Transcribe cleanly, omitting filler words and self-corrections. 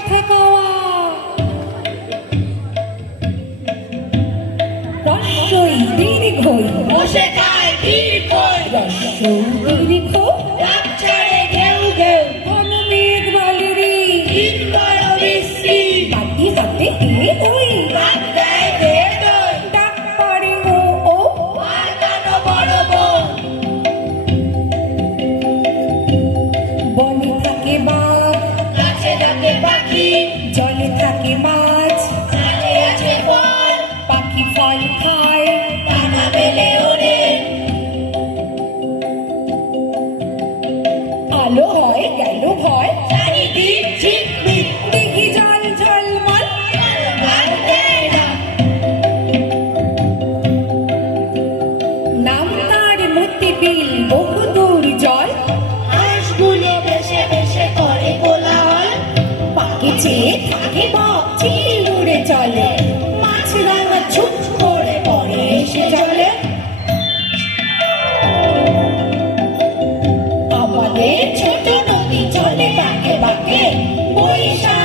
কথা কওয়া রস্যই দীর্ঘই বসে খায় দীর্ঘই রস্যই দীর্ঘ ডাক ছাড়ে ঘেউ ঘেউ ঘনমেঘ বালুরি কিংকর বিশ্রী হাতি হাতে এ ওই হাত দেয় দে দই ডাক পারে ও ও পাল্টানো বড় বোন বনে থাকে বাঘ গাছে থাকে পাখি জলে থাকে মাছ ছাদে আছে ফল পাখি ফল খায় টাকা মেলে ওরে আলো হয় গেল ভয় চারিদিক ঝিকমিক দিঘি জল ঝলমল আর দেয় না নাম তার মতি বিল বহুদূর জল হাঁসগুলো ভেসে ভেসে করে কোলাহল পাকে চেয়ে থাকে বক চিল উড়ে চলে মাছ রাঙা ছুট করে পড়ে এসে চলে আমাদের ছোট নদী চলে বাঁকে বাঁকে বৈশাখ